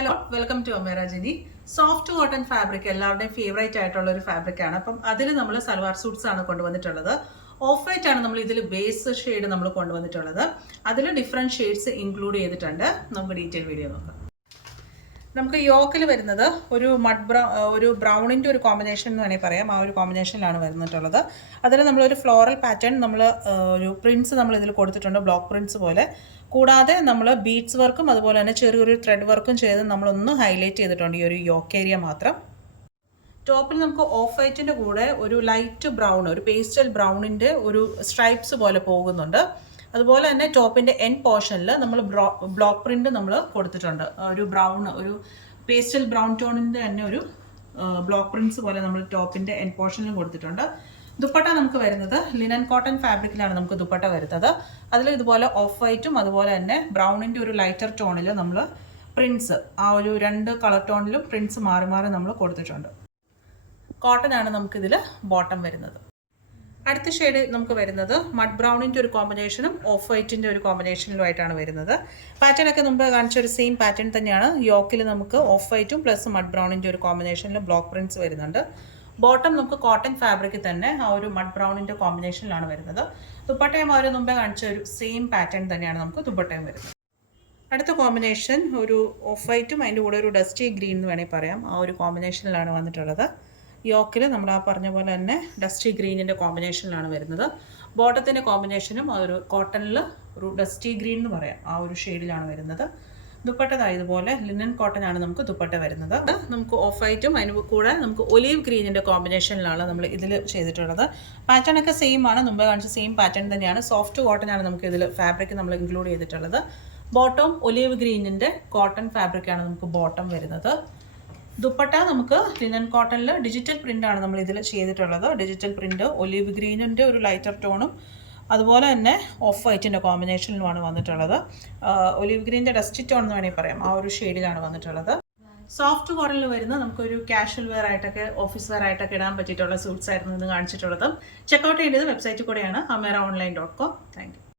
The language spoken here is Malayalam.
ഹലോ വെൽക്കം ടു അമേരാജിനി. സോഫ്റ്റ് കോട്ടൺ ഫാബ്രിക് എല്ലാവരുടെയും ഫേവറേറ്റ് ആയിട്ടുള്ള ഒരു ഫാബ്രിക് ആണ്. അപ്പം അതിൽ നമ്മൾ സൽവാർ സൂട്ട്സ് ആണ് കൊണ്ടുവന്നിട്ടുള്ളത്. ഓഫ് വൈറ്റ് ആണ് നമ്മൾ ഇതിൽ ബേസ് ഷെയ്ഡ് നമ്മൾ കൊണ്ടുവന്നിട്ടുള്ളത്. അതിൽ ഡിഫറെൻറ്റ് ഷെയ്ഡ്സ് ഇൻക്ലൂഡ് ചെയ്തിട്ടുണ്ട്. നമുക്ക് ഡീറ്റെയിൽ വീഡിയോ നോക്കാം. നമുക്ക് യോക്കിൽ വരുന്നത് ഒരു ബ്രൗണിൻ്റെ ഒരു കോമ്പിനേഷൻ എന്ന് വേണമെങ്കിൽ പറയാം. ആ ഒരു കോമ്പിനേഷനിലാണ് വരുന്നിട്ടുള്ളത്. അതിൽ നമ്മളൊരു ഫ്ലോറൽ പാറ്റേൺ ഒരു പ്രിൻസ് നമ്മൾ ഇതിൽ കൊടുത്തിട്ടുണ്ട്, ബ്ലോക്ക് പ്രിൻസ് പോലെ. കൂടാതെ നമ്മൾ ബീഡ്സ് വർക്കും അതുപോലെ തന്നെ ചെറിയൊരു ത്രെഡ് വർക്കും ചെയ്ത് നമ്മളൊന്ന് ഹൈലൈറ്റ് ചെയ്തിട്ടുണ്ട് ഈ ഒരു യോക്ക് ഏരിയ മാത്രം. ടോപ്പിൽ നമുക്ക് ഓഫ് വൈറ്റിൻ്റെ കൂടെ ഒരു ലൈറ്റ് ബ്രൗൺ, ഒരു പേസ്റ്റൽ ബ്രൗണിൻ്റെ ഒരു സ്ട്രൈപ്സ് പോലെ പോകുന്നുണ്ട്. അതുപോലെ തന്നെ ടോപ്പിൻ്റെ എൻ പോർഷനിൽ നമ്മൾ ബ്ലോക്ക് പ്രിൻ്റ് നമ്മൾ കൊടുത്തിട്ടുണ്ട്. ഒരു പേസ്റ്റൽ ബ്രൗൺ ടോണിൻ്റെ തന്നെ ഒരു ബ്ലോക്ക് പ്രിൻറ്റ്സ് പോലെ നമ്മൾ ടോപ്പിൻ്റെ എൻ പോർഷനിലും കൊടുത്തിട്ടുണ്ട്. ദുപ്പട്ട നമുക്ക് വരുന്നത് ലിനൻ കോട്ടൺ ഫാബ്രിക്കിലാണ് നമുക്ക് ദുപ്പട്ട വരുന്നത്. അതിൽ ഇതുപോലെ ഓഫ് വൈറ്റും അതുപോലെ തന്നെ ബ്രൗണിൻ്റെ ഒരു ലൈറ്റർ ടോണിൽ നമ്മൾ പ്രിൻറ്റ്സ്, ആ ഒരു രണ്ട് കളർ ടോണിലും പ്രിൻറ്റ്സ് മാറി മാറി നമ്മൾ കൊടുത്തിട്ടുണ്ട്. കോട്ടൺ ആണ് നമുക്കിതിൽ ബോട്ടം വരുന്നത്. അടുത്ത ഷെയ്ഡ് നമുക്ക് വരുന്നത് മഡ് ബ്രൗണിൻ്റെ ഒരു കോമ്പിനേഷനും ഓഫ് വൈറ്റിൻ്റെ ഒരു കോമ്പിനേഷനിലുമായിട്ടാണ് വരുന്നത്. പാറ്റേൺ ഒക്കെ മുമ്പ് കാണിച്ച ഒരു സെയിം പാറ്റേൺ തന്നെയാണ്. യോക്കിൽ നമുക്ക് ഓഫ് വൈറ്റും പ്ലസ് മഡ് ബ്രൗണിൻ്റെ ഒരു കോമ്പിനേഷനിൽ ബ്ലോക്ക് പ്രിൻറ്റ്സ് വരുന്നുണ്ട്. ബോട്ടം നമുക്ക് കോട്ടൺ ഫാബ്രിക്കിൽ തന്നെ ആ ഒരു മഡ് ബ്രൗണിൻ്റെ കോമ്പിനേഷനിലാണ് വരുന്നത്. ദുപ്പട്ടയും അവർ മുമ്പേ കാണിച്ച ഒരു സെയിം പാറ്റേൺ തന്നെയാണ് നമുക്ക് ദുപ്പട്ടയും വരുന്നത്. അടുത്ത കോമ്പിനേഷൻ ഒരു ഓഫ് വൈറ്റും അതിൻ്റെ കൂടെ ഒരു ഡസ്റ്റി ഗ്രീൻ എന്ന് വേണമെങ്കിൽ പറയാം. ആ ഒരു കോമ്പിനേഷനിലാണ് വന്നിട്ടുള്ളത്. യോക്കിൽ നമ്മൾ ആ പറഞ്ഞ പോലെ തന്നെ ഡസ്റ്റി ഗ്രീനിൻ്റെ കോമ്പിനേഷനിലാണ് വരുന്നത്. ബോട്ടത്തിൻ്റെ കോമ്പിനേഷനും ആ ഒരു കോട്ടണിൽ ഒരു ഡസ്റ്റി ഗ്രീൻ എന്ന് പറയാം, ആ ഒരു ഷെയ്ഡിലാണ് വരുന്നത്. ദുപ്പട്ടതായതുപോലെ ലിനൻ കോട്ടൺ ആണ് നമുക്ക് ദുപ്പട്ട വരുന്നത്. നമുക്ക് ഓഫ് വൈറ്റും അതിന് കൂടെ നമുക്ക് ഒലീവ് ഗ്രീനിൻ്റെ കോമ്പിനേഷനിലാണ് നമ്മൾ ഇതിൽ ചെയ്തിട്ടുള്ളത്. പാറ്റേൺ ഒക്കെ സെയിം ആണ്, മുമ്പ് കാണിച്ച സെയിം പാറ്റേൺ തന്നെയാണ്. സോഫ്റ്റ് കോട്ടൺ ആണ് നമുക്ക് ഇതിൽ ഫാബ്രിക് നമ്മൾ ഇൻക്ലൂഡ് ചെയ്തിട്ടുള്ളത്. ബോട്ടം ഒലീവ് ഗ്രീനിൻ്റെ കോട്ടൺ ഫാബ്രിക്കാണ് നമുക്ക് ബോട്ടം വരുന്നത്. ദുപ്പട്ട നമുക്ക് ലിനൻ കോട്ടണിൽ ഡിജിറ്റൽ പ്രിൻ്റാണ് നമ്മൾ ഇതിൽ ചെയ്തിട്ടുള്ളത്. ഡിജിറ്റൽ പ്രിൻ്റ് ഒലീവ് ഗ്രീനിൻ്റെ ഒരു ലൈറ്റർ ടോണും അതുപോലെ തന്നെ ഓഫ് വൈറ്റിൻ്റെ കോമ്പിനേഷനിലുമാണ് വന്നിട്ടുള്ളത്. ഒലീവ് ഗ്രീനിൻ്റെ ഡസ്റ്റി ടോൺ എന്ന് വേണമെങ്കിൽ പറയാം, ആ ഒരു ഷെയ്ഡിലാണ് വന്നിട്ടുള്ളത്. സോഫ്റ്റ് കോട്ടണിൽ വരുന്ന നമുക്കൊരു കാഷ്വൽ വെയർ ആയിട്ടൊക്കെ ഓഫീസ് വെയർ ആയിട്ടൊക്കെ ഇടാൻ പറ്റിയിട്ടുള്ള സൂട്ട്സ് ആയിരുന്നു ഇന്ന് കാണിച്ചിട്ടുള്ളത്. ചെക്കൗട്ട് ചെയ്യേണ്ടത് വെബ്സൈറ്റിൽ കൂടെയാണ്, ameeraonline.com. Thank you.